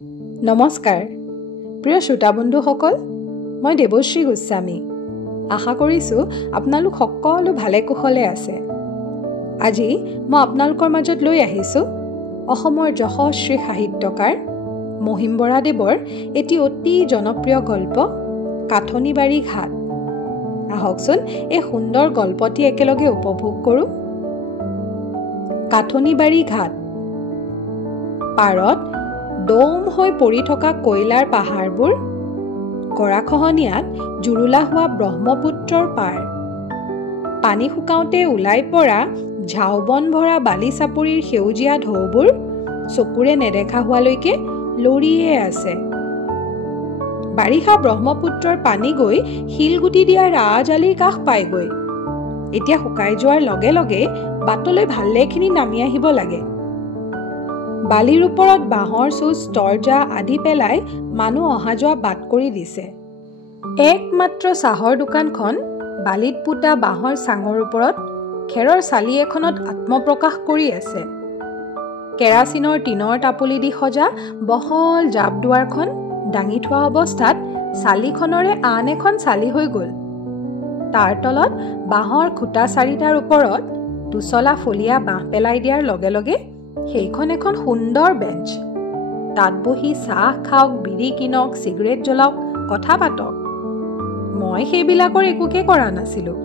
নমস্কাৰ প্ৰিয় শ্ৰোতা বন্ধুসকল, মই দেৱশ্ৰী গোস্বামী। আশা কৰিছোঁ আপোনালোক সকলো ভালে কুশলে আছে। আজি মই আপোনালোকৰ মাজত লৈ আহিছোঁ অসমৰ যশস্বী সাহিত্যকাৰ মহিম বৰাদেৱৰ এটি অতি জনপ্ৰিয় গল্প কাঠনিবাৰী ঘাট। আহকচোন এই সুন্দৰ গল্পটি একেলগে উপভোগ কৰোঁ। কাঠনিবাৰী ঘাট। পাৰত দম হৈ পৰি থকা কয়লাৰ পাহাৰবোৰ, গৰাখহনীয়াত জুৰুলা হোৱা ব্ৰহ্মপুত্ৰৰ পাৰ, পানী শুকাওঁতে ওলাই পৰা ঝাওবন ভৰা বালি চাপৰিৰ সেউজীয়া ঢৌবোৰ চকুৰে নেদেখা হোৱালৈকে লৰিয়ে আছে। বাৰিষা ব্ৰহ্মপুত্ৰৰ পানী গৈ শিলগুটি দিয়া ৰাজালিৰ কাষ পায়গৈ। এতিয়া শুকাই যোৱাৰ লগে লগে বাটলৈ ভালেখিনি নামি আহিব লাগে। বালিৰ ওপৰত বাঁহৰ চুচ, তৰ্জা আদি পেলাই মানুহ অহা যোৱা বাট কৰি দিছে। একমাত্ৰ চাহৰ দোকানখন বালিত পোতা বাঁহৰ চাঙৰ ওপৰত খেৰৰ চালি এখনত আত্মপ্ৰকাশ কৰি আছে। কেৰাচিনৰ টিনৰ টাপুলি দি সজা বহল জাপ দুৱাৰখন দাঙি থোৱা অৱস্থাত চালিখনৰে আন এখন চালি হৈ গ'ল। তাৰ তলত বাঁহৰ খুটা চাৰিটাৰ ওপৰত দুচলা ফলীয়া বাঁহ পেলাই দিয়াৰ লগে লগে সেইখন এখন সুন্দৰ বেঞ্চ। তাত বহি চাহ খাওক, বিড়ি কিনক, চিগাৰেট জ্বলাওক, কথা পাতক। মই সেইবিলাকৰ একোকে কৰা নাছিলোঁ,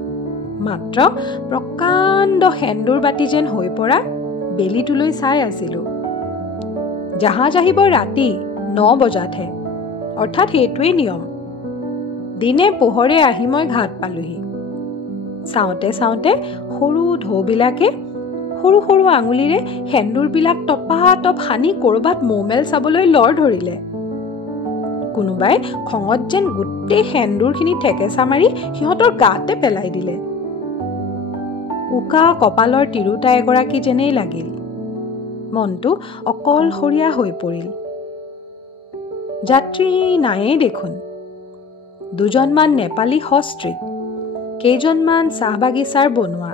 মাত্ৰ প্ৰকাণ্ড সেন্দুৰ বাতি যেন হৈ পৰা বেলিটোলৈ চাই আছিলোঁ। জাহাজ আহিব ৰাতি 9 বজাতহে, অৰ্থাৎ সেইটোৱেই নিয়ম। দিনে পোহৰে আহি মই ঘাট পালোহি। চাওঁতে চাওঁতে সৰু ঢৌবিলাকে সৰু সৰু আঙুলিৰে সেন্দুৰবিলাক টপাটপ সানি ক'ৰবাত মৌমেল চাবলৈ লৰ ধৰিলে। কোনোবাই খঙত যেন গোটেই সেন্দুৰখিনি ঠেকেচা মাৰি সিহঁতৰ গাতে পেলাই দিলে। উকা কপালৰ তিৰোতা এগৰাকী যেনেই লাগিল। মনটো অকলশৰীয়া হৈ পৰিল। যাত্ৰী নায়েই দেখোন। দুজনমান নেপালী সস্ত্ৰীক, কেইজনমান চাহ বাগিচাৰ বনোৱা।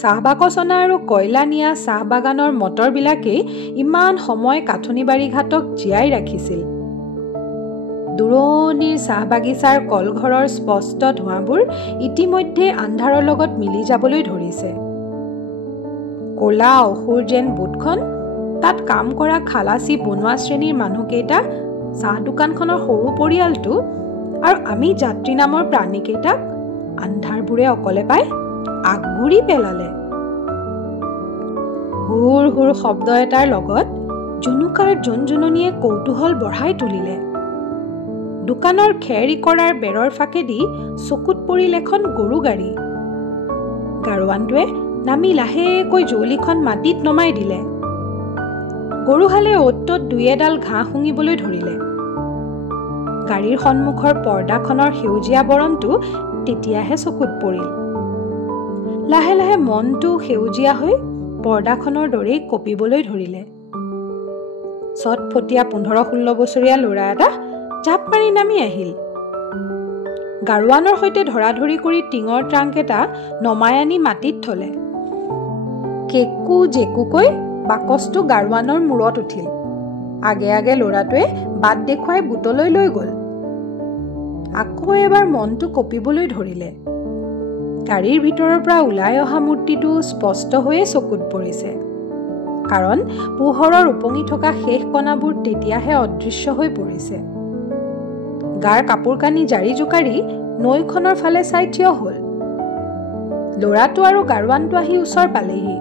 চাহ বাকচ অনা আৰু কয়লা নিয়া চাহ বাগানৰ মটৰবিলাকেই ইমান সময় কাঠনিবাৰী ঘাটক জীয়াই ৰাখিছিল। দূৰণিৰ চাহ বাগিচাৰ কলঘৰৰ স্পষ্ট ধোঁৱাবোৰ ইতিমধ্যে আন্ধাৰৰ লগত মিলি যাবলৈ ধৰিছে। ক'লা অসুৰ যেন বুটখন, তাত কাম কৰা খালাচী বনোৱা শ্ৰেণীৰ মানুহকেইটা, চাহ দোকানখনৰ সৰু পৰিয়ালটো আৰু আমি যাত্ৰী নামৰ প্ৰাণীকেইটাক আন্ধাৰবোৰে অকলে পাই আগুৰি পেলালে। হুৰ হুৰ শব্দ এটাৰ লগত জুনুকাৰ জোনজুননিয়ে কৌতূহল বঢ়াই তুলিলে। দোকানৰ খেৰ ইকৰাৰ বেৰৰ ফাঁকেদি চকুত পৰিল এখন গৰু গাড়ী। গাৰোৱানটোৱে নামি লাহেকৈ জৌলিখন মাটিত নমাই দিলে। গৰুহালে অ'ত ত'ত দুই এডাল ঘাঁহ শুঙিবলৈ ধৰিলে। গাড়ীৰ সন্মুখৰ পৰ্দাখনৰ সেউজীয়া বৰণটো তেতিয়াহে চকুত পৰিল। লাহে লাহে মনটো সেউজীয়া হৈ পৰ্দাখনৰ দৰেই কঁপিবলৈ ধৰিলে। চটফটীয়া 15-16 বছৰীয়া ল'ৰা এটা জাপ মাৰি নামি আহিল। গাৰোৱানৰ সৈতে ধৰাধৰি কৰি টিঙৰ ট্ৰাংক এটা নমাই আনি মাটিত থলে। কেকু জেকুকৈ বাকচটো গাৰোৱানৰ মূৰত উঠিল। আগে আগে ল'ৰাটোৱে বাট দেখুৱাই বুটলৈ লৈ গ'ল। আকৌ এবাৰ মনটো কঁপিবলৈ ধৰিলে। গাড়ীৰ ভিতৰৰ পৰা ওলাই অহা মূৰ্তিটো স্পষ্ট হৈয়ে চকুত পৰিছে, কাৰণ পোহৰৰ উপঙি থকা শেষ কণাবোৰ তেতিয়াহে অদৃশ্য হৈ পৰিছে। গাৰ কাপোৰ কানি জাৰি জোকাৰি নৈখনৰ ফালে চাই থিয় হ'ল। ল'ৰাটো আৰু গাৰোৱানটো আহি ওচৰ পালেহি।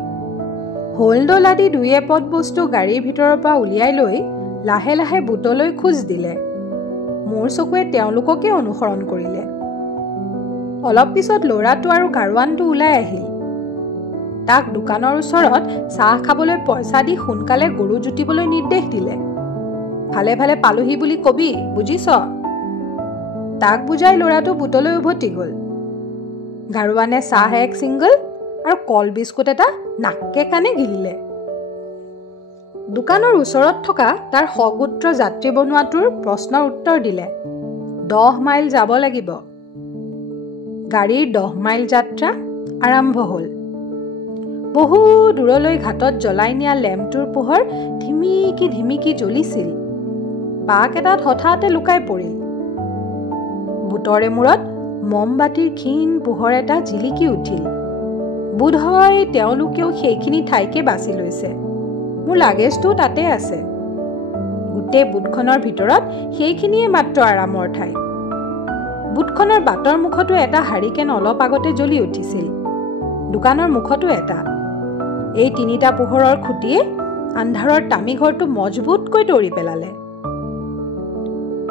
হোলডল আদি দুই এপদ বস্তু গাড়ীৰ ভিতৰৰ পৰা উলিয়াই লৈ লাহে লাহে বুটলৈ খোজ দিলে। মোৰ চকুৱে তেওঁলোককে অনুসৰণ কৰিলে। অলপ পিছত ল'ৰাটো আৰু গাৰোৱানটো ওলাই আহিল। তাক দোকানৰ ওচৰত চাহ খাবলৈ পইচা দি সোনকালে গৰু জুতিবলৈ নিৰ্দেশ দিলে। ভালে ভালে পালোহি বুলি কবি, বুজিছ? তাক বুজাই ল'ৰাটো বুটলৈ উভতি গ'ল। গাৰোৱানে চাহ এক ছিংগল আৰু কল বিস্কুট এটা নাকে কাণে গিলিলে। দোকানৰ ওচৰত থকা তাৰ সগোত্ৰ যাত্ৰী বনোৱাটোৰ প্ৰশ্নৰ উত্তৰ দিলে। 10 মাইল যাব লাগিব। গাড়ীৰ 10 মাইল যাত্ৰা আৰম্ভ হ'ল। বহু দূৰলৈ ঘাটত জ্বলাই নিয়া লেম্পটোৰ পোহৰ ধিমিকি ধিমিকি জ্বলিছিল। পাক এটাত হঠাতে লুকাই পৰিল। বুটৰে মূৰত মমবাতিৰ ক্ষীণ পোহৰ এটা জিলিকি উঠিল। বোধহয় তেওঁলোকেও সেইখিনি ঠাইকে বাছি লৈছে। মোৰ লাগেজটো তাতে আছে। গোটেই বুটখনৰ ভিতৰত সেইখিনিয়ে মাত্ৰ আৰামৰ ঠাই। বুটখনৰ বাটৰ মুখতো এটা হাৰিকেন অলপ আগতে জ্বলি উঠিছিল। দোকানৰ মুখতো এটা। এই তিনিটা পোহৰৰ খুটিয়ে আন্ধাৰৰ তামিঘৰটো মজবুতকৈ তৰি পেলালে।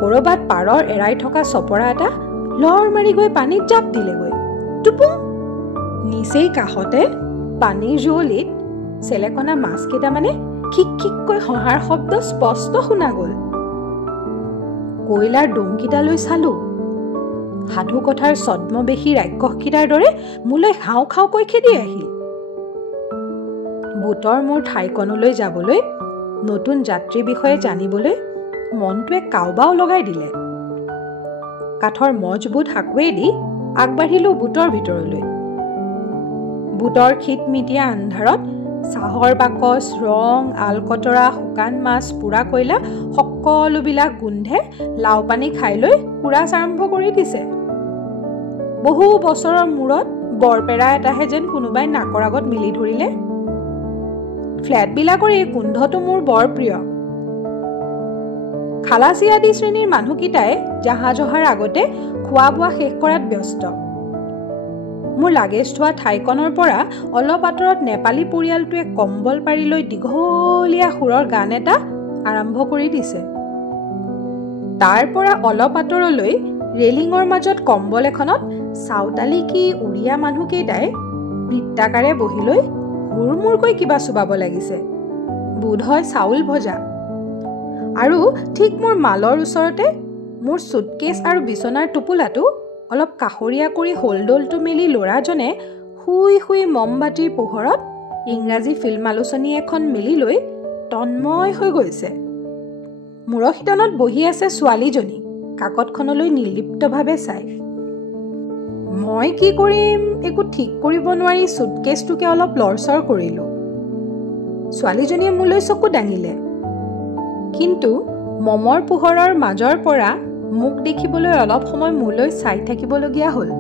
কৰবাত পাৰৰ এৰাই থকা চপৰা এটা লৰ মাৰি গৈ পানীত জাপ দিলেগৈ। টুপুং! নিচেই কাষতে পানীৰ জুৱলিত চেলেকনা মাছ কেইটামানে খিক খিককৈ হহাৰ শব্দ স্পষ্ট শুনা গ'ল। কয়লাৰ ডোমকেইটালৈ চালো। সাধু কথাৰ ছদ্মবেশী ৰাক্ষসকেইটাৰ দৰে মোলৈ খাওঁ খাওঁকৈ খেদি আহিল। বুটৰ মোৰ ঠাইকণলৈ যাবলৈ, নতুন যাত্ৰীৰ বিষয়ে জানিবলৈ মনটোৱে কাওবাও লগাই দিলে। কাঠৰ মজবুত সাঁকোৱেদি আগবাঢ়িলো বুটৰ ভিতৰলৈ। বুটৰ খিটমিটিয়া আন্ধাৰত চাহৰ বাকচ, ৰং, আলকতৰা, শুকান মাছ, পোৰা কয়লা সকলোবিলাক গোন্ধে লাও পানী খাই লৈ কুৰাচ আৰম্ভ কৰি দিছে। বহু বছৰৰ মূৰত বৰপেৰা এটাহে যেন কোনোবাই নাকৰ আগত মিলি ধৰিলে। ফ্লেটবিলাকৰ এই গোন্ধটো মোৰ বৰ প্ৰিয়। খালাচী আদি শ্ৰেণীৰ মানুহকেইটাই জাহাজ অহাৰ আগতে খোৱা বোৱা শেষ কৰাত ব্যস্ত। মোৰ লাগেজ থোৱা ঠাইকণৰ পৰা অলপ আঁতৰত নেপালী পৰিয়ালটোৱে কম্বল পাৰি লৈ দীঘলীয়া সুৰৰ গান এটা আৰম্ভ কৰি দিছে। তাৰ পৰা অলপ আঁতৰলৈ ৰেলিঙৰ মাজত কম্বল এখনত চাওতালী কি উৰিয়া মানুহকেইটাই বৃত্তাকাৰে বহি লৈ হুৰমুৰকৈ কিবা চুবাব লাগিছে। বোধহয় চাউল ভজা। আৰু ঠিক মোৰ মালৰ ওচৰতে মোৰ চুটকেছ আৰু বিচনাৰ টোপোলাটো অলপ কাষৰীয়া কৰি হোলডলটো মেলি ল'ৰাজনে শুই শুই মমবাতিৰ পোহৰত ইংৰাজী ফিল্ম আলোচনী এখন মেলি লৈ তন্ময় হৈ গৈছে। মূৰৰ শিতানত বহি আছে ছোৱালীজনী কাকতখনলৈ নিৰ্লিপ্তভাৱে চাই। মই কি কৰিম একো ঠিক কৰিব নোৱাৰি চুটকেছটোকে অলপ লৰচৰ কৰিলো। ছোৱালীজনীয়ে মোলৈ চকু দাঙিলে, কিন্তু মমৰ পোহৰৰ মাজৰ পৰা মুখ দেখিবলৈ অলপ সময় মোলৈ চাই থাকিবলগীয়া হ'ল।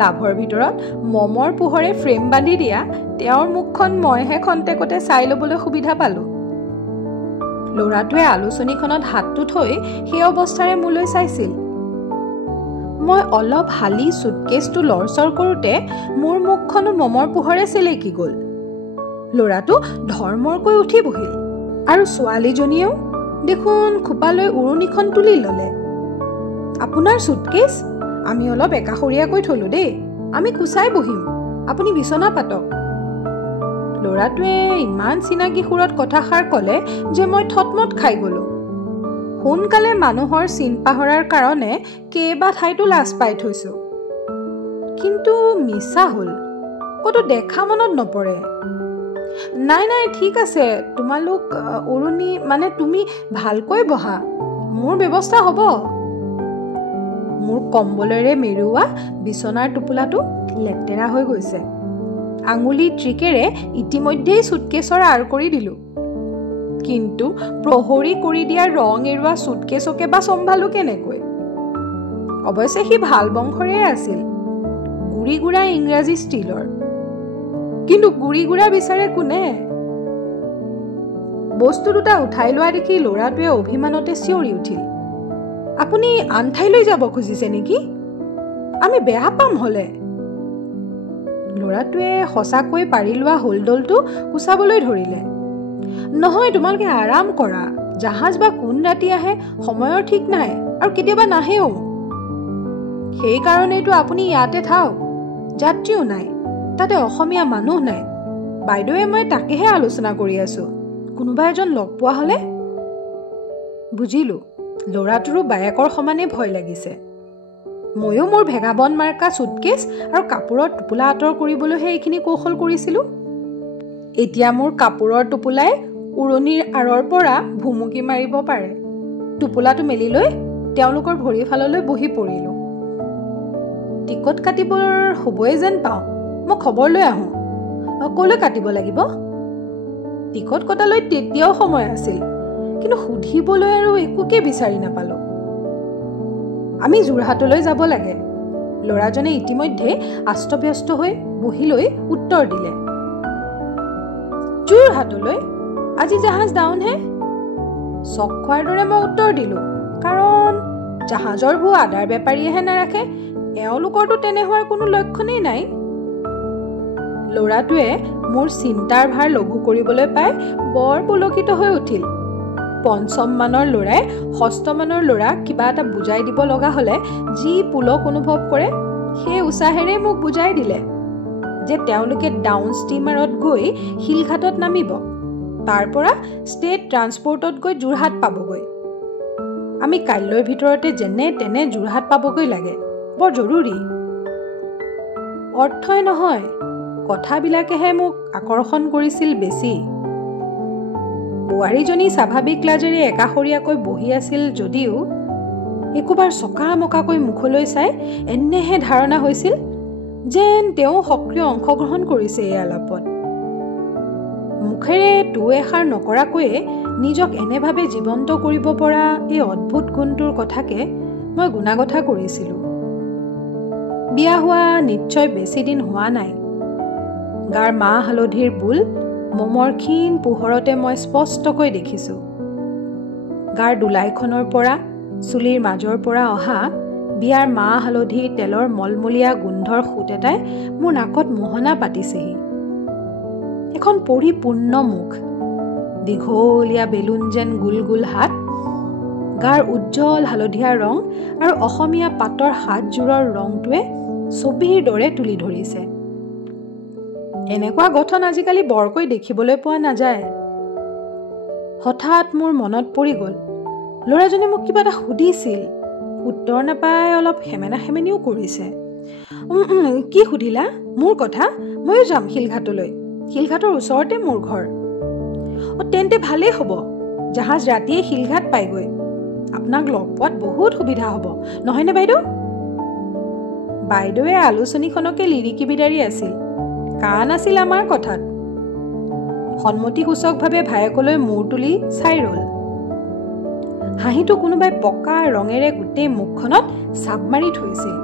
লাভৰ ভিতৰত মমৰ পোহৰে ফ্ৰেম বান্ধি দিয়া তেওঁৰ মুখখন মইহে খন্তেকতে চাই ল'বলৈ সুবিধা পালোঁ। ল'ৰাটোৱে আলোচনীখনত হাতটো থৈ সেই অৱস্থাৰে মোলৈ চাইছিল। মই অলপ হালি চুটকেছটো লৰচৰ কৰোঁতে মোৰ মুখখনো মমৰ পোহৰে চেলেকি গ'ল। ল'ৰাটো ধৰ্মৰকৈ উঠি বহিল আৰু ছোৱালীজনীয়েও দেখোন খোপালৈ উৰণিখন তুলি ল'লে। আপোনাৰ চুটকেছ? আমি অলপ একাষৰীয়াকৈ থলো দেই, আমি কুচাই বহিম, আপুনি বিচনা পাতক। ল'ৰাটোৱে ইমান চিনাকি সুৰত কথাষাৰ ক'লে যে মই থতমত খাই গ'লো। সোনকালে মানুহৰ চিন পাহৰাৰ কাৰণে কেইবা ঠাইতো লাজ পাই থৈছো, কিন্তু মিছা হ'ল, ক'তো দেখা মনত নপৰে। নাই নাই ঠিক আছে, তোমালোক উৰণি মানে তুমি ভালকৈ বহা, মোৰ ব্যৱস্থা হ'ব। মোৰ কম্বলেৰে মেৰুওৱা বিচনাৰ টোপোলাটো লেতেৰা হৈ গৈছে। আঙুলিৰ ট্ৰিকেৰে ইতিমধ্যেই চুটকেছৰ আঁৰ কৰি দিলোঁ, কিন্তু প্ৰহৰী কৰি দিয়া ৰং এৰুৱা চুটকেছকে বা চম্ভালো কেনেকৈ? অৱশ্যে সি ভাল বংশৰে আছিল, গুৰি গুৰা ইংৰাজী ষ্টিলৰ, কিন্তু গুৰি গুৰা বিচাৰে কোনে? বস্তু দুটা উঠাই লোৱা দেখি ল'ৰাটোৱে অভিমানতে চিঞৰি উঠিল, আপুনি আন ঠাইলৈ যাব খুজিছে নেকি? আমি বেয়া পাম হ'লে। ল'ৰাটোৱে সঁচাকৈ পাৰি লোৱা হোলডলটো কুচাবলৈ ধৰিলে। নহয়, তোমালোকে আৰাম কৰা, জাহাজ বা কোন ৰাতি আহে সময়ৰ ঠিক নাই, আৰু কেতিয়াবা নাহেও। সেইকাৰণেইতো আপুনি ইয়াতে থাকক, যাত্ৰীও নাই, তাতে অসমীয়া মানুহ নাই। বাইদেৱে মই তাকেহে আলোচনা কৰি আছো, কোনোবা এজন লগ পোৱা হ'লে। বুজিলো, ল'ৰাটোৰো বায়েকৰ সমানে ভয় লাগিছে। ময়ো মোৰ ভেগাবন মাৰ্কা চুটকেছ আৰু কাপোৰৰ টোপোলা আঁতৰ কৰিবলৈহে এইখিনি কৌশল কৰিছিলোঁ। এতিয়া মোৰ কাপোৰৰ টোপোলাই উৰণিৰ আঁৰৰ পৰা ভুমুকি মাৰিব পাৰে। টোপোলাটো মেলি লৈ তেওঁলোকৰ ভৰিফাললৈ বহি পৰিলোঁ। টিকট কাটিবৰ হ'বই যেন পাওঁ, মই খবৰ লৈ আহোঁ। কলৈ কাটিব লাগিব? টিকট কটালৈ তেতিয়াও সময় আছিল, কিন্তু সুধিবলৈ আৰু একোকে বিচাৰি নাপালো। আমি যোৰহাটলৈ যাব লাগে। ল'ৰাজনে ইতিমধ্যে আস্তব্যস্ত হৈ বহি লৈ উত্তৰ দিলে, যোৰহাটলৈ? আজি জাহাজ ডাউনহে। চক খোৱাৰ দৰে মই উত্তৰ দিলো, কাৰণ জাহাজৰবোৰ আদাৰ বেপাৰীয়েহে নাৰাখে, এওঁলোকৰতো তেনে হোৱাৰ কোনো লক্ষণেই নাই। ল'ৰাটোৱে মোৰ চিন্তাৰ ভাৰ লঘু কৰিবলৈ পাই বৰ পুলকিত হৈ উঠিল। পঞ্চম মানৰ ল'ৰাই ষষ্ঠ মানৰ ল'ৰাক কিবা এটা বুজাই দিব লগা হলে যি পুলক অনুভৱ কৰে, সেই উৎসাহেৰে মোক বুজাই দিলে যে তেওঁলোকে ডাউন ষ্টিমাৰত গৈ শিলঘাটত নামিব, তাৰ পৰা ষ্টেট ট্ৰান্সপৰ্টত গৈ যোৰহাট পাবগৈ। আমি কাইলৈৰ ভিতৰতে যেনে তেনে যোৰহাট পাবগৈ লাগে, বৰ জৰুৰী। অৰ্থই নহয়, কথাবিলাকেহে মোক আকৰ্ষণ কৰিছিল বেছি। বোৱাৰীজনী স্বাভাৱিক লাজেৰে একাষৰীয়াকৈ বহি আছিল যদিও একোবাৰ চকা মকাকৈ মুখলৈ চাই এনেহে ধাৰণা হৈছিল যেন তেওঁ সক্ৰিয় অংশগ্ৰহণ কৰিছে এই আলাপত। মুখেৰে টু এষাৰ নকৰাকৈয়ে নিজক এনেভাৱে জীৱন্ত কৰিব পৰা এই অদ্ভুত গুণটোৰ কথাকে মই গুণাগথা কৰিছিলোঁ। বিয়া হোৱা নিশ্চয় বেছি দিন হোৱা নাই। গাৰ মাহ হালধিৰ বোল মমৰ ক্ষীণ পোহৰতে মই স্পষ্টকৈ দেখিছোঁ। গাৰ দোলাইখনৰ পৰা চুলিৰ মাজৰ পৰা অহা বিয়াৰ মাহ হালধিৰ তেলৰ মলমলীয়া গোন্ধৰ সোঁত এটাই মোৰ নাকত মোহনা পাতিছেহি। এখন পৰিপূৰ্ণ মুখ, দীঘলীয়া বেলুন যেন গোল গোল হাত, গাৰ উজ্জ্বল হালধীয়া ৰং আৰু অসমীয়া পাতৰ হাতযোৰৰ ৰংটোৱে ছবিৰ দৰে তুলি ধৰিছে। এনেকুৱা গঠন আজিকালি বৰকৈ দেখিবলৈ পোৱা নাযায়। হঠাৎ মোৰ মনত পৰি গ'ল, ল'ৰাজনে মোক কিবা এটা সুধিছিল, উত্তৰ নাপাই অলপ সেমেনা সেমেনিও কৰিছে। কি সুধিলা? মোৰ কথা? ময়ো যাম শিলঘাটলৈ, শিলঘাটৰ ওচৰতে মোৰ ঘৰ। তেন্তে ভালেই হ'ব, জাহাজ ৰাতিয়ে শিলঘাট পাইগৈ, আপোনাক লগ পোৱাত বহুত সুবিধা হ'ব, নহয়নে বাইদেউ? বাইদেৱে আলোচনীখনকে লিৰিকি বিদাৰি আছিল, কাণ আছিল আমাৰ কথাত। সন্মতিসূচকভাৱে ভায়েকলৈ মূৰ তুলি চাই ৰল। হাঁহিটো কোনোবাই পকা ৰঙেৰে গোটেই মুখখনত চাপ মাৰি থৈছিল,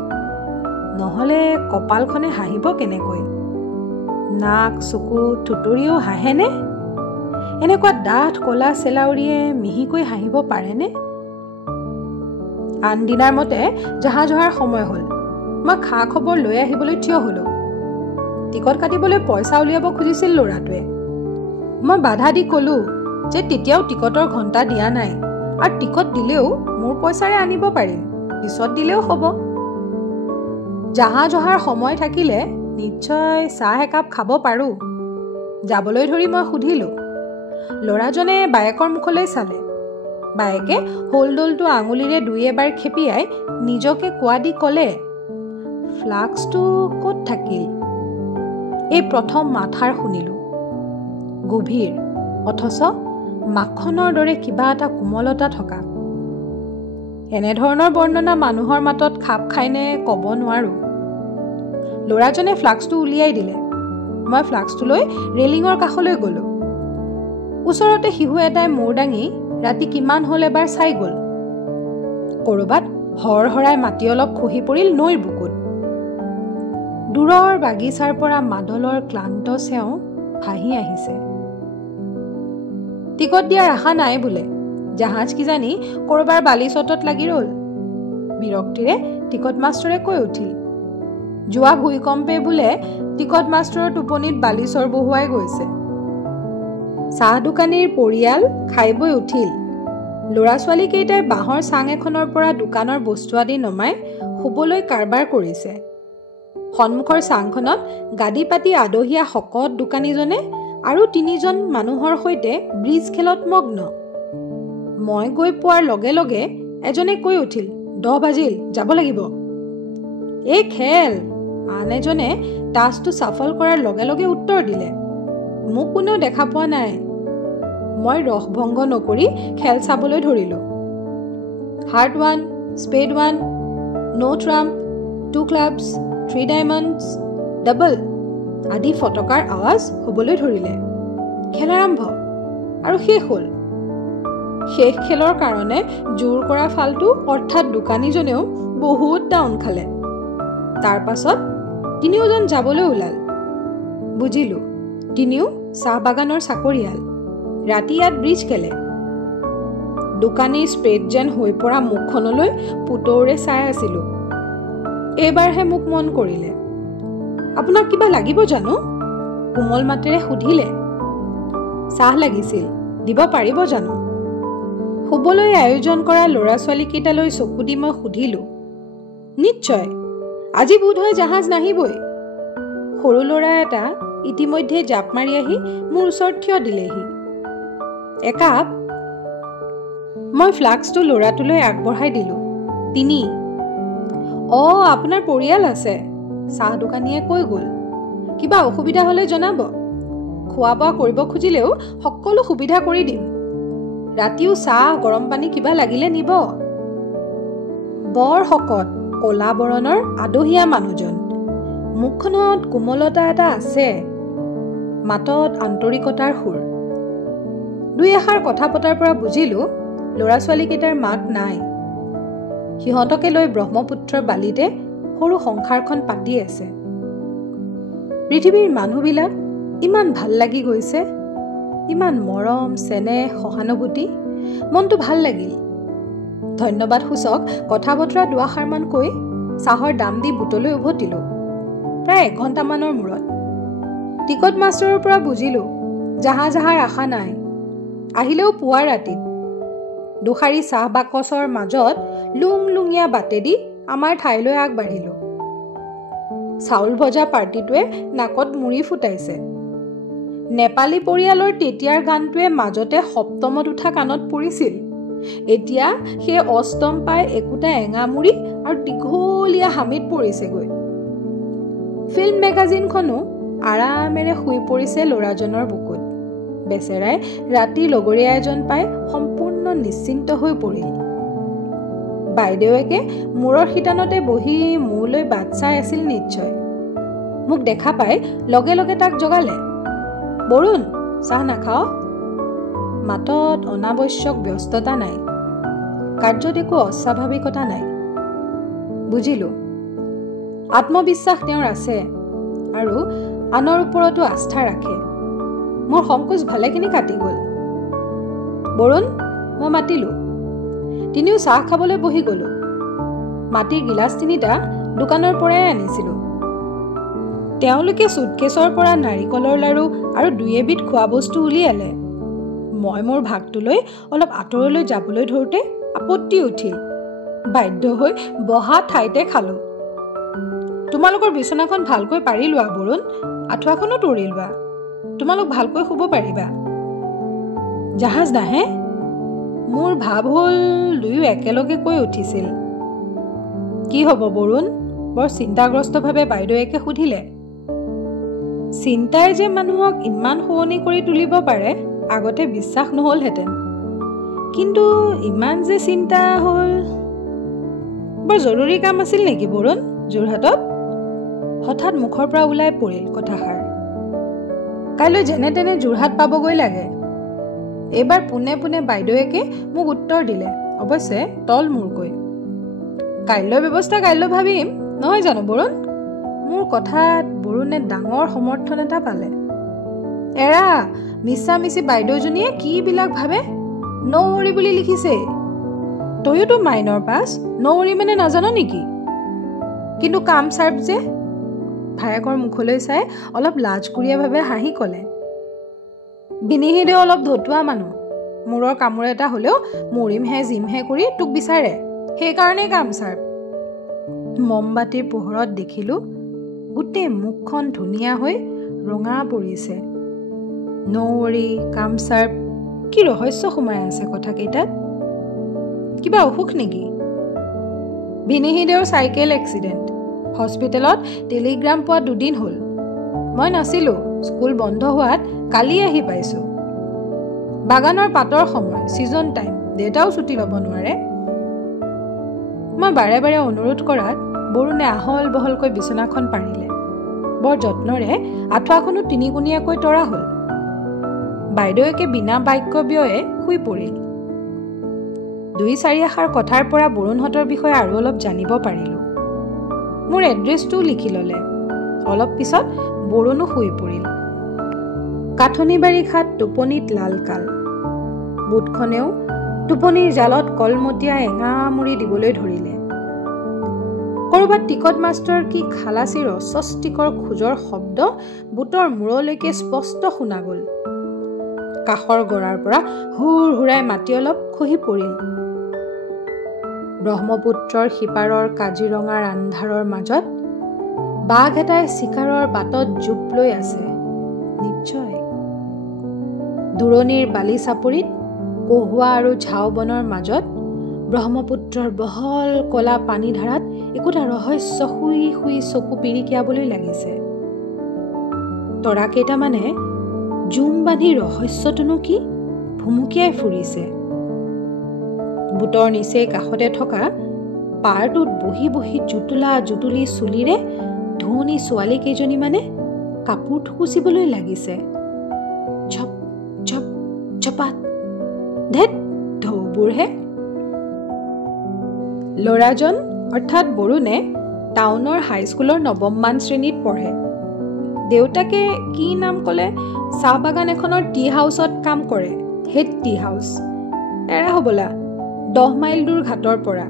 নহলে কপালখনে হাঁহিব কেনেকৈ? নাক চকু থুতৰিও হাঁহেনে? এনেকুৱা ডাঠ কলা চেলাউৰিয়ে মিহিকৈ হাঁহিব পাৰেনে? আনদিনাৰ মতে জাহাজ অহাৰ সময় হ'ল। মই খা খবৰ লৈ আহিবলৈ থিয় হলো। টিকট কাটিবলৈ পইচা উলিয়াব খুজিছিল ল'ৰাটোৱে। মই বাধা দি কলো যে তেতিয়াও টিকটৰ ঘণ্টা দিয়া নাই, আৰু টিকট দিলেও মোৰ পইচাৰে আনিব পাৰিম, পিছত দিলেও হ'ব। জাহাজ অহাৰ সময় থাকিলে নিশ্চয় চাহ একাপ খাব পাৰোঁ। যাবলৈ ধৰি মই সুধিলো। ল'ৰাজনে বায়েকৰ মুখলৈ চালে। বায়েকে হোলডলটো আঙুলিৰে দুই এবাৰ খেপিয়াই নিজকে কোৱা দি ক'লে, ফ্লাক্সটো ক'ত থাকিল? এই প্ৰথম মাথাৰ শুনিলো। গভীৰ অথচ মাখনৰ দৰে কিবা এটা কোমলতা থকা। এনেধৰণৰ বৰ্ণনা মানুহৰ মাতত খাপ খাইনে ক'ব নোৱাৰো। ল'ৰাজনে ফ্লাক্সটো উলিয়াই দিলে। মই ফ্লাক্সটোলৈ ৰেলিঙৰ কাষলৈ গলো। ওচৰতে শিশু এটাই মূৰ দাঙি ৰাতি কিমান হ'ল এবাৰ চাই গ'ল। ক'ৰবাত হৰহৰাই মাটি অলপ খহি পৰিল নৈৰ বুকুত। দূৰৰ বাগিচাৰ পৰা মাদলৰ ক্লান্ত চেও ভাহি আহিছে। টিকট দিয়াৰ আশা নাই বোলে, জাহাজ কিজানি ক'ৰবাৰ বালিচটত লাগি ৰ'ল। বিৰক্তিৰে টিকট মাষ্টৰে কৈ উঠিল। যোৱা ভূমিকম্পে বোলে টিকট মাষ্টৰৰ টোপনিত বালিচৰ বহুৱাই গৈছে। চাহ দোকানীৰ পৰিয়াল খাই বৈ উঠিল। ল'ৰা ছোৱালীকেইটাই বাঁহৰ চাং এখনৰ পৰা দোকানৰ বস্তু আদি নমাই শুবলৈ কাৰবাৰ কৰিছে। সন্মুখৰ চাংখনত গাদী পাতি আদহীয়া শকত দোকানীজনে আৰু 3জন মানুহৰ সৈতে ব্ৰিজ খেলত মগ্ন। মই গৈ পোৱাৰ লগে লগে এজনে কৈ উঠিল, 10 বাজিল, যাব লাগিব। এই খেল। আন এজনে টাচটো চাফল কৰাৰ লগে লগে উত্তৰ দিলে। মোক কোনেও দেখা পোৱা নাই। মই ৰসভংগ নকৰি খেল চাবলৈ ধৰিলো। হাৰ্ট 1, স্পেড 1, নো ট্ৰাম্প, 2 ক্লাবছ, 3 ডায়মণ্ডছ, ডাবল। আদি ফটকাৰ আৱাজ হ'বলৈ ধৰিলে। খেল আৰম্ভ আৰু শেষ হ'ল। শেষ খেলৰ কাৰণে জোৰ কৰা ফালটো অৰ্থাৎ দোকানীজনেও বহুত ডাউন খালে। তাৰ পাছত তিনিওজন যাবলৈ ওলাল। বুজিলো তিনিও চাহ বাগানৰ চাকৰিয়াল। ৰাতি ইয়াত ব্ৰিজ খেলে। দোকানীৰ স্প্ৰেড যেন হৈ পৰা মুখখনলৈ পুতৌৰে চাই আছিলো। এইবাৰহে মোক মন কৰিলে। আপোনাক কিবা লাগিব জানো? কোমল মাতেৰে সুধিলে। চাহ লাগিছিল, দিব পাৰিব জানো? শুবলৈ আয়োজন কৰা ল'ৰা ছোৱালীকেইটালৈ চকু দি মই সুধিলো। নিশ্চয়, আজি বোধহয় জাহাজ নাহিবই। সৰু ল'ৰা এটা ইতিমধ্যে জাপ মাৰি আহি মোৰ ওচৰত থিয় দিলেহি। একাপ। মই ফ্লাক্সটো ল'ৰাটোলৈ আগবঢ়াই দিলো। তিনি। আপোনাৰ পৰিয়াল আছে, চাহ দোকানীয়ে কৈ গ'ল। কিবা অসুবিধা হ'লে জনাব। খোৱা বোৱা কৰিব খুজিলেও সকলো সুবিধা কৰি দিম। ৰাতিও চাহ গৰম পানী কিবা লাগিলে নিব। বৰ শকত, কলা বৰণৰ আদহীয়া মানুহজন। মুখখনত কোমলতা এটা আছে, মাতত আন্তৰিকতাৰ সুৰ। দুই এষাৰ কথা পতাৰ পৰা বুজিলো ল'ৰা ছোৱালীকেইটাৰ মাক নাই। সিহঁতকে লৈ ব্ৰহ্মপুত্ৰৰ বালিতে সৰু সংসাৰখন পাতি আছে। পৃথিৱীৰ মানুহবিলাক ইমান ভাল লাগি গৈছে, ইমান মৰম চেনেহ সহানুভূতি। মনটো ভাল লাগিল। ধন্যবাদ সূচক কথা বতৰা দুআষাৰমান কৈ চাহৰ দাম দি বুটলৈ উভতিলো। প্ৰায় 1 ঘণ্টামানৰ মূৰত টিকট মাষ্টৰৰ পৰা বুজিলো জাহাজ অহাৰ আশা নাই। আহিলেও পুৱা ৰাতিত। দুশাৰী চাহ বাকচৰ মাজত লুংলুঙীয়া বাটেদি আমাৰ ঠাইলৈ আগবাঢ়িলো। চাউল ভজা পাৰ্টিটোৱে নাকত মুৰি ফুটাইছে। নেপালী পৰিয়ালৰ তেতিয়াৰ গানটোৱে মাজতে সপ্তমত উঠা কাণত পৰিছিল। এতিয়া সেই অষ্টম পাই একোটা এঙামুৰি আৰু দীঘলীয়া হামিত পৰিছেগৈ। ফিল্ম মেগাজিনখনো আৰামেৰে শুই পৰিছে ল'ৰাজনৰ বুকুত। বেচেৰাই ৰাতি লগৰীয়া এজন পাই সম্পূৰ্ণ নিশ্চিন্ত হৈ পৰিল। বাইদেউকে মূৰৰ শিতানতে বহি মোলৈ বাট চাই আছিল নিশ্চয়। মোক দেখা পাই লগে লগে তাক জগালে। বৰুণ, চাহ নাখাও? মাতত অনাৱশ্যক ব্যস্ততা নাই, কাৰ্যত একো অস্বাভাৱিকতা নাই। বুজিলো আত্মবিশ্বাস তেওঁৰ আছে আৰু আনৰ ওপৰতো আস্থা ৰাখে। মোৰ সংকোচ ভালেখিনি কাটি গ'ল। বৰুণ, মই মাতিলো। তিনিও চাহ খাবলৈ বহি গলো। মাটিৰ গিলাচ 3টা দোকানৰ পৰাই আনিছিলো। তেওঁলোকে চুটকেছৰ পৰা নাৰিকলৰ লাৰু আৰু 2 এবিধ খোৱা বস্তু উলিয়ালে। মই মোৰ ভাগটোলৈ অলপ আঁতৰলৈ যাবলৈ ধৰোঁতে আপত্তি উঠিল। বাধ্য হৈ বহা ঠাইতে খালো। তোমালোকৰ বিচনাখন ভালকৈ পাৰি লোৱা বৰুণ, আঁঠুৱাখনো তৰি লোৱা। তোমালোক ভালকৈ শুব পাৰিবা। জাহাজ নাহে? মোৰ ভাৱ হ'ল দুয়ো একেলগে কৈ উঠিছিল। কি হ'ব বৰুণ? বৰ চিন্তাগ্ৰস্তভাৱে বাইদেউকে সুধিলে। চিন্তাই যে মানুহক ইমান শুৱনি কৰি তুলিব পাৰে আগতে বিশ্বাস নহ'লহেঁতেন। কিন্তু ইমান যে চিন্তা হ'ল। বৰ জৰুৰী কাম আছিল নেকি বৰুণ যোৰহাটত? হঠাৎ মুখৰ পৰা ওলাই পৰিল কথাষাৰ। কাইলৈ যেনে তেনে যোৰহাট পাবগৈ লাগে। এইবাৰ পোনে পোনে বাইদেউকে মোক উত্তৰ দিলে, অৱশ্যে তল মূৰকৈ। কাইলৈ ব্যৱস্থা কাইলৈ ভাবিম, নহয় জানো বৰুণ? মোৰ কথাত বৰুণে ডাঙৰ সমৰ্থন এটা পালে। এৰা, মিছামিছি বাইদেউজনীয়ে কিবিলাক ভাবে। নৌৰি বুলি লিখিছে। তয়োতো মাইনৰ পাছ, নৌৰি মানে নাজানো নেকি? কিন্তু কাম চাৰ্ভ যে। ভায়েকৰ মুখলৈ চাই অলপ লাজকুৰীয়াভাৱে হাঁহি ক'লে। বিনিহিদেও অলপ ধতুৱা মানুহ। মূৰৰ কামোৰ এটা হ'লেও মৰিমহে জিমহে কৰি তোক বিচাৰে। সেইকাৰণেই কাম চাৰ্ভ। মমবাতিৰ পোহৰত দেখিলো গোটেই মুখখন ধুনীয়া হৈ ৰঙা পৰিছে। নৌৰি, কাম চাৰ্ভ, কি ৰহস্য সোমাই আছে কথাকেইটাত? কিবা অসুখ নেকি? ভিনিহিদেউৰ চাইকেল এক্সিডেণ্ট। হস্পিটেলত টেলিগ্ৰাম পোৱা 2 দিন হ'ল। মই নাছিলোঁ, স্কুল বন্ধ হোৱাত কালি আহি পাইছোঁ। বাগানৰ পাতৰ সময়, ছিজন টাইম, দেউতাও ছুটি ল'ব নোৱাৰে। মই বাৰে বাৰে অনুৰোধ কৰাত বৰুণে আহল বহলকৈ বিচনাখন পাৰিলে। বৰ যত্নৰে আঁঠুৱাখনো তিনিগুণীয়াকৈ তৰা হ'ল। বাইদেউকে বিনা বাক্য ব্যয়ে শুই পৰিল। 2-4 আষাৰ কথাৰ পৰা বৰুণহঁতৰ বিষয়ে আৰু অলপ জানিব পাৰিলোঁ। মোৰ এড্ৰেছটোও লিখি ল'লে। অলপ পিছত বৰুণো শুই পৰিল। কাঠনি বাৰিষাত টোপনিত লালকাল। বুটখনেও টোপনিৰ জালত কলমতীয়া এঙামুৰি দিবলৈ ধৰিলে। কৰবাত টিকট মাষ্টৰ কি খালাচীৰ অস্বস্তিকৰ খোজৰ শব্দ বুটৰ মূৰলৈকে স্পষ্ট শুনা গ'ল। কাষৰ গৰাৰ পৰা হুৰ হুৰাই মাটি অলপ খহি পৰিল। ব্ৰহ্মপুত্ৰৰ সিপাৰৰ কাজিৰঙাৰ আন্ধাৰৰ মাজত বাঘ এটাই চিকাৰৰ বাটত জোপ লৈ আছে। নিশ্চয় দূৰণিৰ বালি চাপৰিত কহুৱা আৰু ঝাওবনৰ মাজত ব্ৰহ্মপুত্ৰৰ বহল কলা পানীধাৰাত একোটা ৰহস্য শুই শুই চকু পিৰিকিয়াবলৈ লাগিছে। তৰা কেইটামানে জুম বান্ধি ৰহস্যটোনো কি ভুমুকিয়াই ফুৰিছে। বুটৰ নিচেই কাষতে থকা পাৰটোত বহি বহি জুতুলা জুতুলি চুলিৰে ধুৱনী ছোৱালী কেইজনীমানে কাপোৰ থুকুচিবলৈ লাগিছে। ঝপ ঝপ ঝপাত ধেত ঢৌবোৰহে। ল'ৰাজন অৰ্থাৎ বৰুণে টাউনৰ হাইস্কুলৰ 9ম শ্ৰেণীত পঢ়ে। দেউতাকে কি নাম ক'লে চাহ বাগান এখনৰ টি হাউচত কাম কৰে। হেড টি হাউচ এৰা হ'বলা 10 মাইল দূৰ ঘাটৰ পৰা।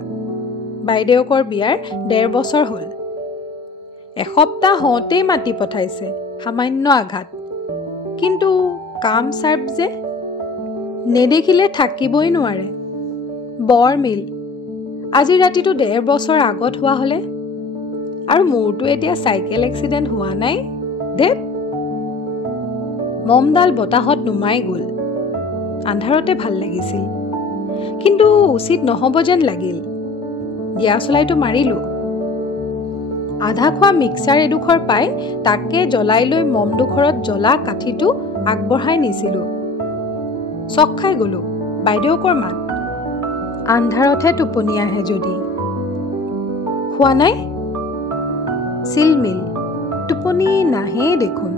বাইদেউকৰ বিয়াৰ 1.5 বছৰ হ'ল। এসপ্তাহ হওঁতেই মাতি পঠাইছে। সামান্য আঘাত, কিন্তু কাম চাৰ্প যে নেদেখিলে থাকিবই নোৱাৰে। বৰ মিল। আজি ৰাতিটো 1.5 বছৰ আগত হোৱা হ'লে আৰু মোৰতো এতিয়া চাইকেল এক্সিডেণ্ট হোৱা নাই। ধেত মমডাল বতাহত নুমাই গ'ল। আন্ধাৰতে ভাল লাগিছিল, কিন্তু উচিত নহ'ব যেন লাগিল। দিয়া চলাইটো মাৰিলোঁ। আধা খোৱা মিক্সাৰ এডোখৰ পাই তাকে জ্বলাই লৈ মমডোখৰত জ্বলা কাঠিটো আগবঢ়াই নিছিলোঁ। চক খাই গ'লোঁ। বাইদেউকৰ মাত। আন্ধাৰতহে টোপনি আহে যদি। খোৱা নাই? চিলমিল টোপনি নাহেই দেখোন।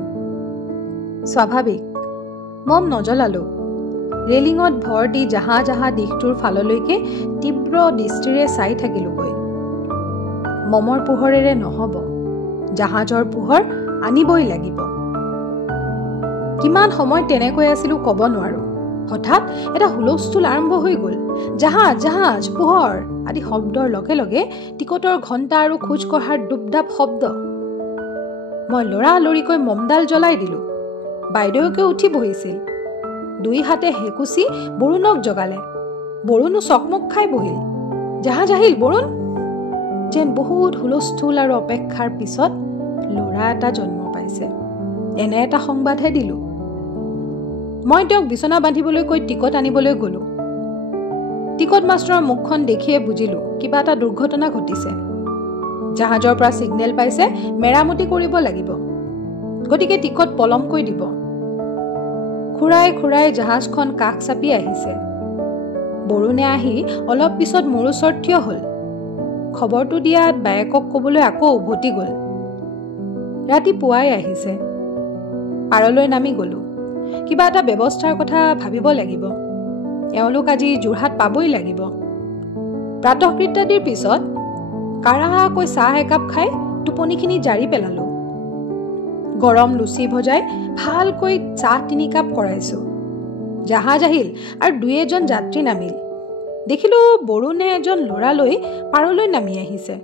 স্বাভাৱিক। মম নজ্বলালোঁ। ৰেলিঙত ভৰ দি জাহা জাহা দিশটোৰ ফাললৈকে তীব্ৰ দৃষ্টিৰে চাই থাকিলোঁগৈ। মমৰ পোহৰেৰে নহ'ব, জাহাজৰ পোহৰ আনিবই লাগিব। কিমান সময় তেনেকৈ আছিলোঁ ক'ব নোৱাৰোঁ। হঠাৎ এটা হুলস্থুল আৰম্ভ হৈ গ'ল। জাহাজ জাহাজ পোহৰ আদি শব্দৰ লগে লগে টিকটৰ ঘণ্টা আৰু খোজ কঢ়াৰ দুপদাপ শব্দ। মই লৰালৰিকৈ মমডাল জ্বলাই দিলোঁ। বাইদেউকে উঠি বহিছিল। 2 হাতে হেকুচি বৰুণক জগালে। বৰুণো চকমক খাই বহিল। জাহাজ আহিল বৰুণ। যেন বহুত হুলস্থুল আৰু অপেক্ষাৰ পিছত ল'ৰা এটা জন্ম পাইছে, এনে এটা সংবাদহে দিলোঁ। মই তেওঁক বিচনা বান্ধিবলৈ কৈ টিকট আনিবলৈ গ'লোঁ। টিকট মাষ্টৰৰ মুখখন দেখিয়ে বুজিলোঁ কিবা এটা দুৰ্ঘটনা ঘটিছে। জাহাজৰ পৰা ছিগনেল পাইছে মেৰামতি কৰিব লাগিব, গতিকে টিকট পলমকৈ দিব। খুৰাই খুৰাই জাহাজখন কাষ চাপি আহিছে। বৰুণে আহি অলপ পিছত মোৰ ওচৰত থিয় হ'ল। খবৰটো দিয়াত বায়েকক ক'বলৈ আকৌ উভতি গ'ল। ৰাতি পুৱাই আহিছে। পাৰলৈ নামি গ'লোঁ। কিবা এটা ব্যৱস্থাৰ কথা ভাবিব লাগিব। এওঁলোক আজি যোৰহাট পাবই লাগিব। প্ৰাতঃকৃত্যাদিৰ পিছত কাঢ়াকৈ চাহ একাপ খাই টোপনিখিনি জাৰি পেলালোঁ। গৰম লুচি ভজাই ভালকৈ চাহ 3 কাপ কৰাইছোঁ। জাহাজ আহিল আৰু 2-এজন যাত্ৰী নামিল। দেখিলোঁ বৰুণে এজন ল'ৰা লৈ পাৰলৈ নামি আহিছে।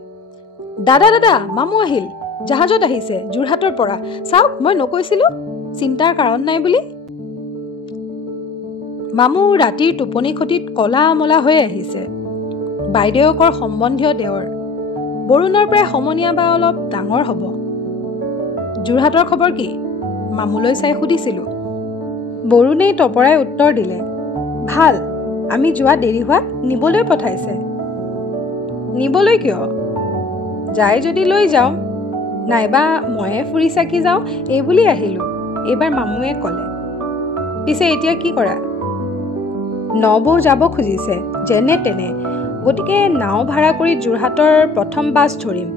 দাদা দাদা মামু আহিল, জাহাজত আহিছে যোৰহাটৰ পৰা। চাওক মই নকৈছিলোঁ চিন্তাৰ কাৰণ নাই বুলি। মামু ৰাতিৰ টোপনি খতিত কলা মলা হৈ আহিছে। বাইদেউকৰ সম্বন্ধীয় দেৱৰ। বৰুণৰ প্ৰায় সমনীয়া বা অলপ ডাঙৰ হ'ব। যোৰহাটৰ খবৰ কি? মামুলৈ চাই সুধিছিলোঁ। বৰুণেই তপৰাই উত্তৰ দিলে, ভাল, আমি যোৱা দেৰি হোৱাত নিবলৈ পঠাইছে। নিবলৈ কিয়? যায় যদি লৈ যাওঁ, নাইবা ময়ে ফুৰি চাকি যাওঁ এইবুলি আহিলোঁ, এইবাৰ মামুৱে ক'লে। পিছে এতিয়া কি কৰা? নবৌ যাব খুজিছে যেনে তেনে, গতিকে নাও ভাড়া কৰি যোৰহাটৰ প্ৰথম বাছ ধৰিম।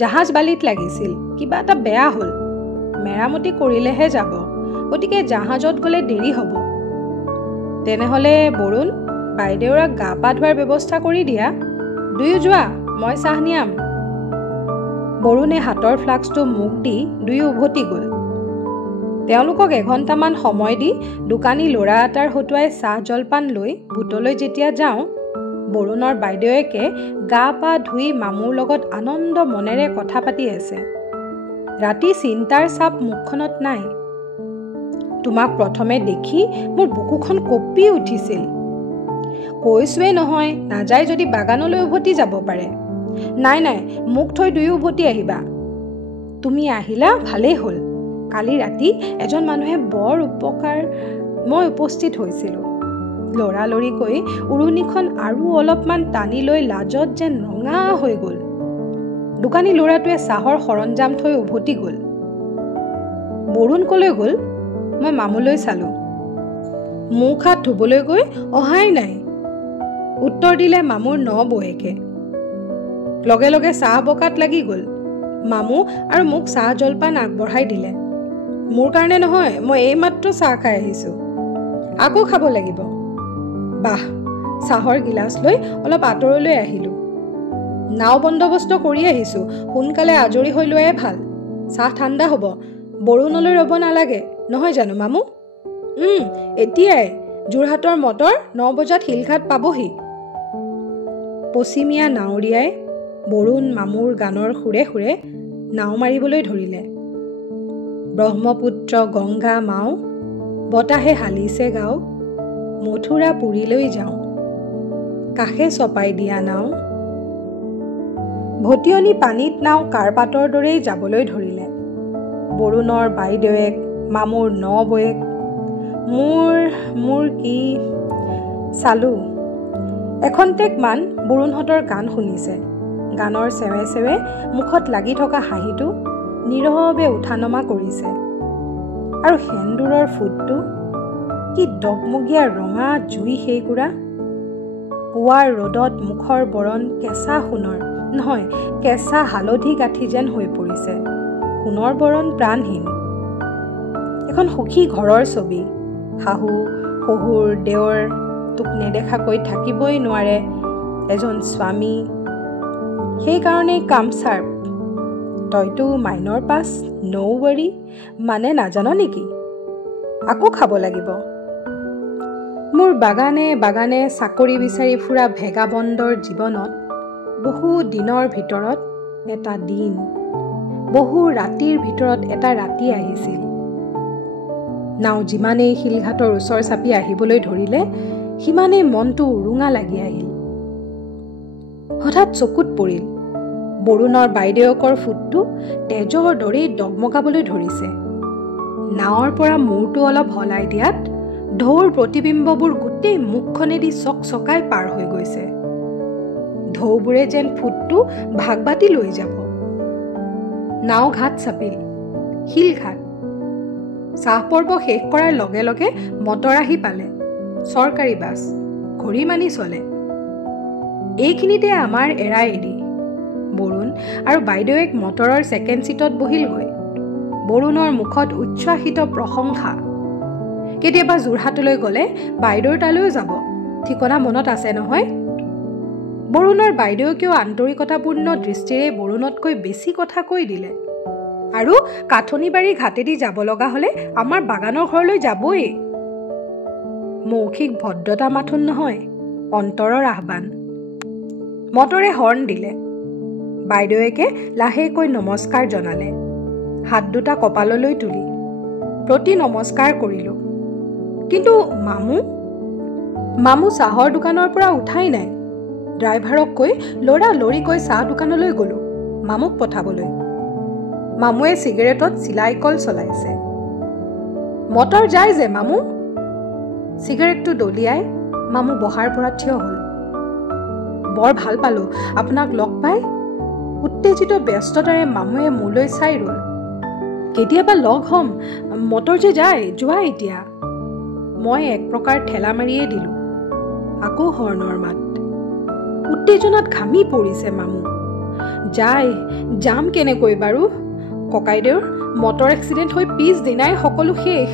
জাহাজ বালিত লাগিছিল, কিবা এটা বেয়া হ'ল, মেৰামতি কৰিলেহে যাব, গতিকে জাহাজত গ'লে দেৰি হ'ব। তেনেহ'লে বৰুণ, বাইদেউৰাক গা পা ধোৱাৰ ব্যৱস্থা কৰি দিয়া, দুয়ো যোৱা, মই চাহ নিয়াম। বৰুণে হাতৰ ফ্লাক্সটো মুখ দি দুয়ো উভতি গ'ল। তেওঁলোকক এঘণ্টামান সময় দি দোকানী ল'ৰা এটাৰ হতুৱাই চাহ জলপান লৈ ভোটলৈ যেতিয়া যাওঁ, বৰুণৰ বাইদেউকে গা পা ধুই মামুৰ লগত আনন্দ মনেৰে কথা পাতি আছে। ৰাতি চিন্তাৰ চাপ মুখখনত নাই। তোমাক প্ৰথমে দেখি মোৰ বুকুখন কঁপি উঠিছিল। কৈছোৱেই নহয়, নাযায় যদি বাগানলৈ উভতি যাব পাৰে। নাই নাই, মোক থৈ দুয়ো উভতি আহিবা। তুমি আহিলা ভালেই হ'ল। কালি ৰাতি এজন মানুহে বৰ উপকাৰ, মই উপস্থিত হৈছিলোঁ। লৰালৰিকৈ উৰণিখন আৰু অলপমান টানি লৈ লাজত যেন ৰঙা হৈ গ'ল। দোকানী ল'ৰাটোৱে চাহৰ সৰঞ্জাম থৈ উভতি গ'ল। বৰুণ কলৈ গ'ল? মই মামুলৈ চালোঁ। মুখ হাত ধুবলৈ গৈ অহাই নাই, উত্তৰ দিলে মামুৰ ন বৌয়েকে। লগে লগে চাহ বকাত লাগি গ'ল। মামু আৰু মোক চাহ জলপান আগবঢ়াই দিলে। মোৰ কাৰণে নহয়, মই এইমাত্ৰ চাহ খাই আহিছোঁ, আকৌ খাব লাগিব। বাহ, চাহৰ গিলাচ লৈ অলপ আঁতৰলৈ আহিলোঁ। নাও বন্দবস্ত কৰি আহিছোঁ, সোনকালে আজৰি হৈ লোৱাই ভাল। চাহ ঠাণ্ডা হ'ব, বৰুণলৈ ৰ'ব নালাগে, নহয় জানো মামু? এতিয়াই যোৰহাটৰ মটৰ 9 বজাত শিলঘাট পাবহি। পশ্চিমীয়া নাৱৰীয়াই বৰুণ মামুৰ গানৰ সুৰে সুৰে নাও মাৰিবলৈ ধৰিলে। ব্ৰহ্মপুত্ৰ গংগা মাও, বতাহে হালিছে গাও, মথুৰা পুৰীলৈ যাওঁ, কাষে চপাই দিয়া নাও। ভটিয়নি পানীত নাও কাৰপাতৰ দৰেই যাবলৈ ধৰিলে। বৰুণৰ বাইদেউক, মামুৰ ন বৌয়েক, মোৰ কি চালোঁ। এখন্তেকমান বৰুণহঁতৰ গান শুনিছে। গানৰ চেৱে চেৱে মুখত লাগি থকা হাঁহিটো নীৰৱে উঠা নমা কৰিছে। আৰু সেন্দুৰৰ ফুটটো কি ডগমগীয়া ৰঙা জুই সেইকুৰা। পুৱাৰ ৰ'দত মুখৰ বৰণ কেঁচা সোণৰ, নহয় কেঁচা হালধি গাঁঠি যেন হৈ পৰিছে। সোণৰ বৰণ প্ৰাণহীন। এখন সুখী ঘৰৰ ছবি। শাহু, শহুৰ, দেৱৰ তোক নেদেখাকৈ থাকিবই নোৱাৰে এজন স্বামী। সেইকাৰণেই কাম চাৰ্প। তইতো মাইনৰ পাছ, নৌ ৱৰী, মানে নাজান নেকি? আকৌ খাব লাগিব। মোৰ বাগানে বাগানে চাকৰি বিচাৰি ফুৰা ভেগাবন্দৰ জীৱনত বহু দিনৰ ভিতৰত এটা দিন, বহু ৰাতিৰ ভিতৰত এটা ৰাতি আহিছিল। নাও যিমানেই শিলঘাটৰ ওচৰ চাপি আহিবলৈ ধৰিলে, সিমানেই মনটো উৰুঙা লাগি আহিল। হঠাৎ চকুত পৰিল, বৰুণৰ বাইদেউকৰ ফুটটো তেজৰ দৰেই ডগমগাবলৈ ধৰিছে। নাৱৰ পৰা মূৰটো অলপ হলাই দিয়াত ঢৌৰ প্ৰতিবিম্ববোৰ গোটেই মুখখনেদি চকচকাই পাৰ হৈ গৈছে। ঢৌবোৰে যেন ফুটটো ভাগ বাটি লৈ যাব। নাও ঘাট চাপিল, শিলঘাট। চাহ পৰ্ব শেষ কৰাৰ লগে লগে মটৰ আহি পালে। চৰকাৰী বাছ, ঘড়ী মানি চলে। এইখিনিতে আমাৰ এৰাই এৰি বৰুণ আৰু বাইদেউক মটৰৰ ছেকেণ্ড ছিটত বহিলগৈ। বৰুণৰ মুখত উচ্ছ্বাসিত প্ৰশংসা। কেতিয়াবা যোৰহাটলৈ গ'লে বাইদেউৰ তালৈও যাব, ঠিকনা মনত আছে নহয়? বৰুণৰ বাইদেউকেও আন্তৰিকতাপূৰ্ণ দৃষ্টিৰে বৰুণতকৈ বেছি কথা কৈ দিলে। আৰু কাঠনিবাৰী ঘাটেদি যাব লগা হ'লে আমাৰ বাগানৰ ঘৰলৈ যাবই। মৌখিক ভদ্ৰতা মাথোন নহয়, অন্তৰৰ আহ্বান। মটৰে হৰ্ণ দিলে। বাইদেউকে লাহেকৈ নমস্কাৰ জনালে, হাত দুটা কপাললৈ তুলি। প্ৰতি নমস্কাৰ কৰিলোঁ। কিন্তু মামু চাহৰ দোকানৰ পৰা উঠাই নাই। ড্ৰাইভাৰক কৈ লৰালৰিকৈ চাহ দোকানলৈ গ'লোঁ মামুক পঠাবলৈ। মামুৱে চিগাৰেটত চিলাইকল চলাইছে। মটৰ যায় যে মামু। চিগাৰেটটো দলিয়াই মামু বহাৰ পৰা থিয় হ'ল। বৰ ভাল পালোঁ আপোনাক লগ পাই। উত্তেজিত ব্যস্ততাৰে মামুৱে মোলৈ চাই ৰ'ল। কেতিয়াবা লগ হ'ম, মটৰ যে যায়, যোৱা এতিয়া। মই এক প্ৰকাৰ ঠেলা মাৰিয়ে দিলোঁ। আকৌ হৰ্ণৰ মাত। উত্তেজনাত ঘামি পৰিছে মামু। যাম কেনেকৈ বাৰু? ককাইদেউৰ মটৰ এক্সিডেণ্ট হৈ পিছদিনাই সকলো শেষ।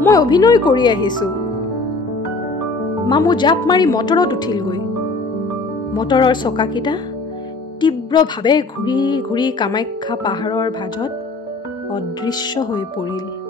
মই অভিনয় কৰি আহিছোঁ। মামু জাপ মাৰি মটৰত উঠিলগৈ। মটৰৰ চকাকেইটা তীব্ৰভাৱে ঘূৰি ঘূৰি কামাখ্যা পাহাৰৰ ভাঁজত অদৃশ্য হৈ পৰিল।